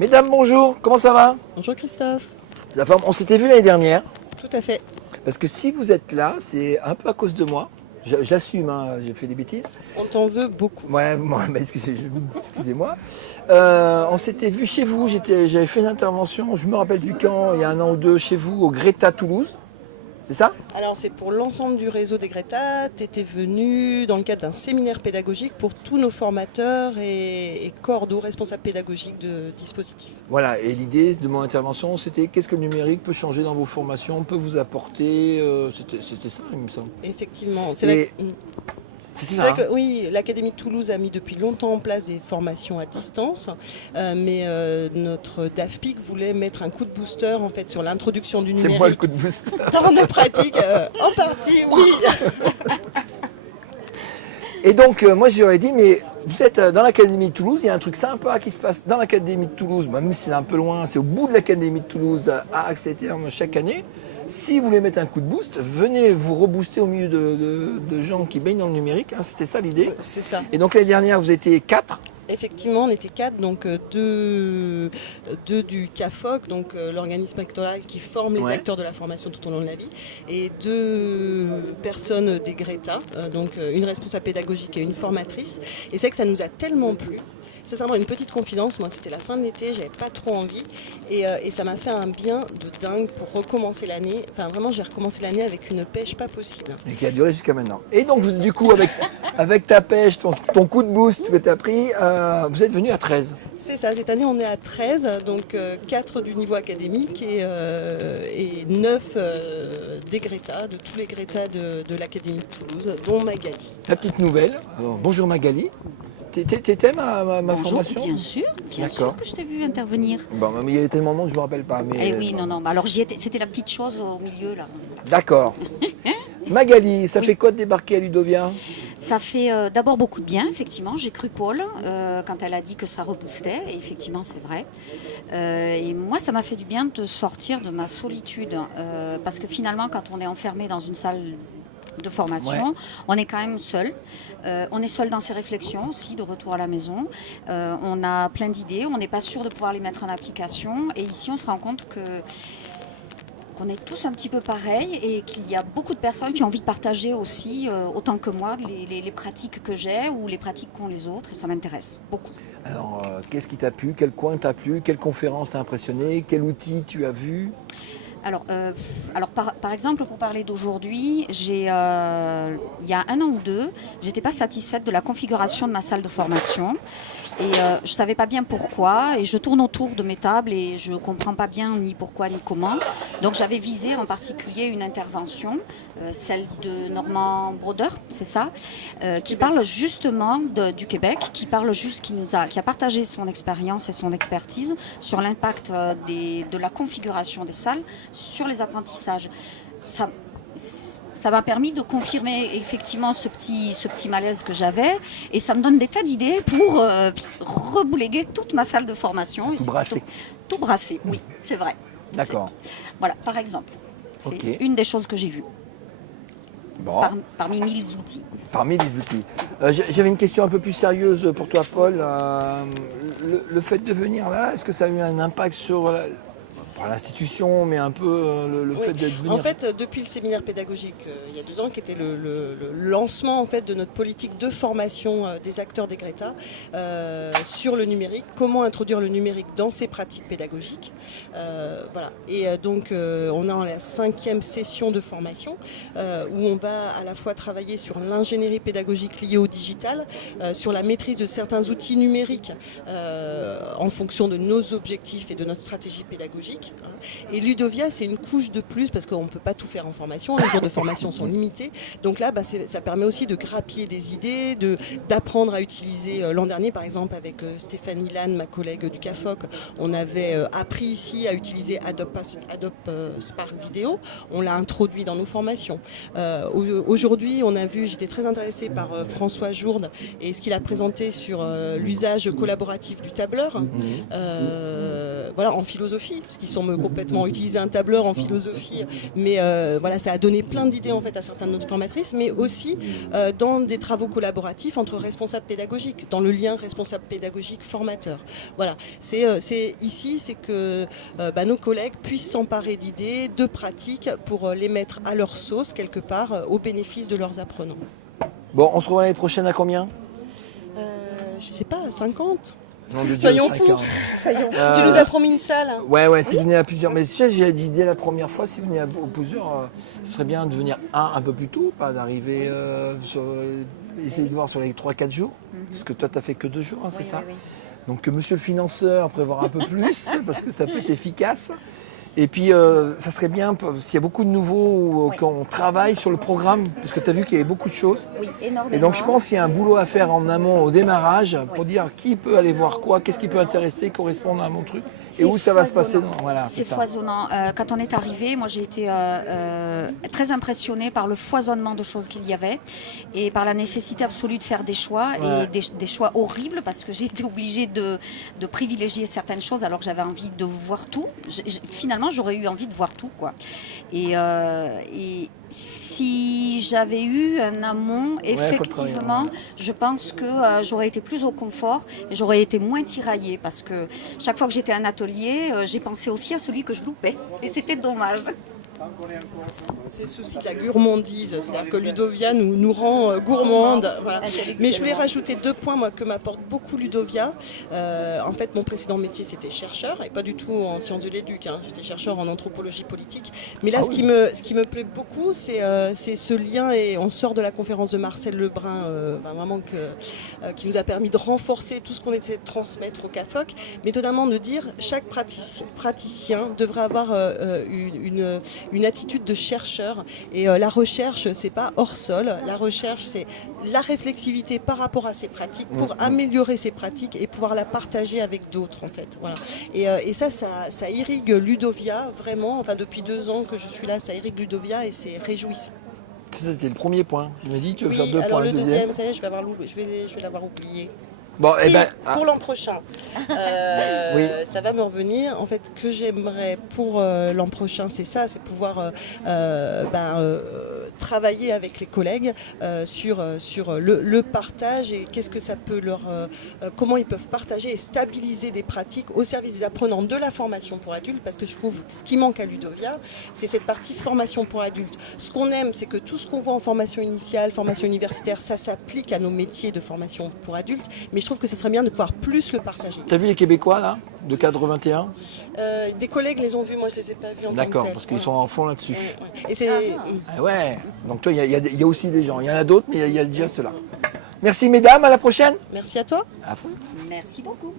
Mesdames, bonjour, comment ça va? Bonjour Christophe. On s'était vu l'année dernière, Tout à fait. parce que si vous êtes là, c'est un peu à cause de moi. J'assume, hein, j'ai fait des bêtises. On t'en veut beaucoup. Ouais, mais excusez-moi. On s'était vu chez vous, j'avais fait une intervention, je me rappelle plus quand, il y a 1 an ou 2, chez vous, au Greta Toulouse. C'est ça? Alors c'est pour l'ensemble du réseau des Greta. Tu étais venu dans le cadre d'un séminaire pédagogique pour tous nos formateurs et cordeaux responsables pédagogiques de dispositifs. Voilà, et l'idée de mon intervention, c'était qu'est-ce que le numérique peut changer dans vos formations, peut vous apporter, c'était ça, il me semble. Effectivement. C'était C'est ça, vrai hein. que oui, l'Académie de Toulouse a mis depuis longtemps en place des formations à distance, mais notre DAFPIC voulait mettre un coup de booster en fait sur l'introduction du C'est moi le numérique coup de boost. dans nos pratiques. En partie, oui. Et donc, moi, j'aurais dit, mais vous êtes dans l'Académie de Toulouse, il y a un truc sympa qui se passe dans l'Académie de Toulouse, même si c'est un peu loin, c'est au bout de l'Académie de Toulouse à Axeterme chaque année. Si vous voulez mettre un coup de boost, venez vous rebooster au milieu de gens qui baignent dans le numérique, hein, c'était ça l'idée. C'est ça. Et donc l'année dernière, vous étiez 4. Effectivement, on était 4, donc deux du CAFOC, donc l'organisme actoral qui forme les Ouais. acteurs de la formation tout au long de la vie, et 2 personnes des Greta, donc une responsable pédagogique et une formatrice. Et c'est que ça nous a tellement plu. Sincèrement, une petite confidence, moi c'était la fin de l'été, j'avais pas trop envie et ça m'a fait un bien de dingue pour recommencer l'année. Enfin vraiment, j'ai recommencé l'année avec une pêche pas possible. Et qui a duré jusqu'à maintenant. Et donc, du coup, avec ta pêche, ton coup de boost que tu as pris, vous êtes venu à 13. C'est ça, cette année on est à 13, donc 4 du niveau académique et 9 des Greta, de tous les Greta de l'Académie de Toulouse, dont Magali. La petite nouvelle, bonjour Magali. T'étais ma Bonjour, formation? bien sûr D'accord. que je t'ai vu intervenir. Bon, mais il y avait tellement de monde, je ne me rappelle pas. Mais Eh oui, non, bah alors j'y étais, c'était la petite chose au milieu là. D'accord. Magali, ça Oui. fait quoi de débarquer à Ludovia? Ça fait d'abord beaucoup de bien, effectivement. J'ai cru Paul quand elle a dit que ça reboostait, et effectivement c'est vrai. Et moi ça m'a fait du bien de sortir de ma solitude, parce que finalement quand on est enfermé dans une salle de formation, on est quand même seul. On est seul dans ses réflexions aussi, de retour à la maison. On a plein d'idées, on n'est pas sûr de pouvoir les mettre en application. Et ici, on se rend compte qu'on est tous un petit peu pareils et qu'il y a beaucoup de personnes qui ont envie de partager aussi, autant que moi, les pratiques que j'ai ou les pratiques qu'ont les autres. Et ça m'intéresse beaucoup. Alors, qu'est-ce qui t'a plu? Quel coin t'a plu? Quelle conférence t'a impressionné? Quel outil tu as vu? Alors par exemple, pour parler d'aujourd'hui, il y a 1 an ou 2, j'étais pas satisfaite de la configuration de ma salle de formation. Et je ne savais pas bien pourquoi, et je tourne autour de mes tables et je ne comprends pas bien ni pourquoi ni comment. Donc j'avais visé en particulier une intervention, celle de Normand Brodeur, c'est ça, qui parle justement du Québec, qui a partagé son expérience et son expertise sur l'impact de la configuration des salles sur les apprentissages. Ça m'a permis de confirmer effectivement ce petit malaise que j'avais, et ça me donne des tas d'idées pour rebouléguer toute ma salle de formation. Tout brasser. Tout brasser, oui, c'est vrai. D'accord. Voilà, par exemple. C'est Ok. une des choses que j'ai vues, Bon, parmi 1000 outils. parmi les outils. J'avais une question un peu plus sérieuse pour toi, Paul. Le fait de venir là, est-ce que ça a eu un impact sur pas l'institution, mais un peu le Oui. fait d'être venu? En fait, depuis le séminaire pédagogique il y a 2 ans, qui était le lancement en fait de notre politique de formation des acteurs des Greta sur le numérique, comment introduire le numérique dans ces pratiques pédagogiques. Voilà. Et donc, on est en la 5e session de formation où on va à la fois travailler sur l'ingénierie pédagogique liée au digital, sur la maîtrise de certains outils numériques en fonction de nos objectifs et de notre stratégie pédagogique. Et Ludovia, c'est une couche de plus parce qu'on ne peut pas tout faire en formation, les jours de formation sont limités. Donc là, ça permet aussi de grappiller des idées, d'apprendre à utiliser. L'an dernier, par exemple, avec Stéphanie Lannes, ma collègue du CAFOC, on avait appris ici à utiliser Adobe Spark Vidéo. On l'a introduit dans nos formations. Aujourd'hui, j'étais très intéressée par François Jourde et ce qu'il a présenté sur l'usage collaboratif du tableur. voilà, en philosophie, parce qu'ils sont complètement utilisés un tableur en philosophie, mais voilà, ça a donné plein d'idées en fait à certaines de nos formatrices, mais aussi dans des travaux collaboratifs entre responsables pédagogiques, dans le lien responsable pédagogique formateur. Voilà, c'est ici, c'est que nos collègues puissent s'emparer d'idées, de pratiques pour les mettre à leur sauce quelque part au bénéfice de leurs apprenants. Bon, on se revoit l'année prochaine à combien? Je sais pas, 50. Non, de Dieu, Soyons 5 fous. ans. Tu nous as promis une salle. Ouais, si vous venez à plusieurs. Mais j'ai dit dès la première fois, si vous venez à plusieurs, ce serait bien de venir un peu plus tôt, pas d'arriver essayer de voir sur les 3-4 jours. Parce que toi, tu n'as fait que 2 jours, hein, c'est ça? Oui. Donc que monsieur le financeur prévoit un peu plus, parce que ça peut être efficace. Et puis, ça serait bien, s'il y a beaucoup de nouveaux, qu'on travaille sur le programme, parce que tu as vu qu'il y avait beaucoup de choses. Oui, énormément. Et donc, je pense qu'il y a un boulot à faire en amont, au démarrage, pour dire qui peut aller voir quoi, qu'est-ce qui peut intéresser, correspondre à mon truc, et où ça va se passer. Voilà, c'est ça. foisonnant. Quand on est arrivé, moi j'ai été très impressionnée par le foisonnement de choses qu'il y avait et par la nécessité absolue de faire des choix et des choix horribles parce que j'ai été obligée de privilégier certaines choses alors que j'avais envie de voir tout. Finalement, j'aurais eu envie de voir tout, quoi. Et si j'avais eu un amont, effectivement, je pense que j'aurais été plus au confort et j'aurais été moins tiraillée parce que chaque fois que j'étais à un atelier, j'ai pensé aussi à celui que je loupais. Et c'était dommage. C'est le souci de la gourmandise, c'est-à-dire que Ludovia nous rend gourmandes. Voilà. Mais je voulais rajouter 2 points moi, que m'apporte beaucoup Ludovia. En fait, mon précédent métier, c'était chercheur, et pas du tout en sciences de l'éduc. Hein. J'étais chercheur en anthropologie politique. Mais là, ce qui me plaît beaucoup, c'est ce lien, et on sort de la conférence de Marcel Lebrun, vraiment qui nous a permis de renforcer tout ce qu'on essaie de transmettre au CAFOC, mais notamment de dire chaque praticien devrait avoir une attitude de chercheur. Et la recherche, c'est pas hors sol. La recherche, c'est la réflexivité par rapport à ses pratiques pour améliorer ses pratiques et pouvoir la partager avec d'autres, en fait. Voilà. Et ça irrigue Ludovia, vraiment. Enfin, depuis 2 ans que je suis là, ça irrigue Ludovia et c'est réjouissant. Ça, c'était le premier point. Tu m'as dit tu veux faire 2 alors points. le deuxième, ça y est, je vais l'avoir oublié. Bon, Si, pour l'an prochain, ça va me revenir. En fait, que j'aimerais pour l'an prochain, c'est ça, c'est pouvoir travailler avec les collègues sur le partage et qu'est-ce que ça peut comment ils peuvent partager et stabiliser des pratiques au service des apprenants de la formation pour adultes, parce que je trouve que ce qui manque à Ludovia, c'est cette partie formation pour adultes. Ce qu'on aime, c'est que tout ce qu'on voit en formation initiale, formation universitaire, ça s'applique à nos métiers de formation pour adultes, mais je trouve que ce serait bien de pouvoir plus le partager. T'as vu les Québécois là, de cadre 21? Des collègues les ont vus, moi je les ai pas vus en tant que D'accord, tels. parce qu'ils sont en fond là-dessus. Et c'est Donc toi, il y a aussi des gens. Il y en a d'autres, mais il y a déjà ceux-là. Merci mesdames, à la prochaine. Merci à toi. À vous. Merci beaucoup.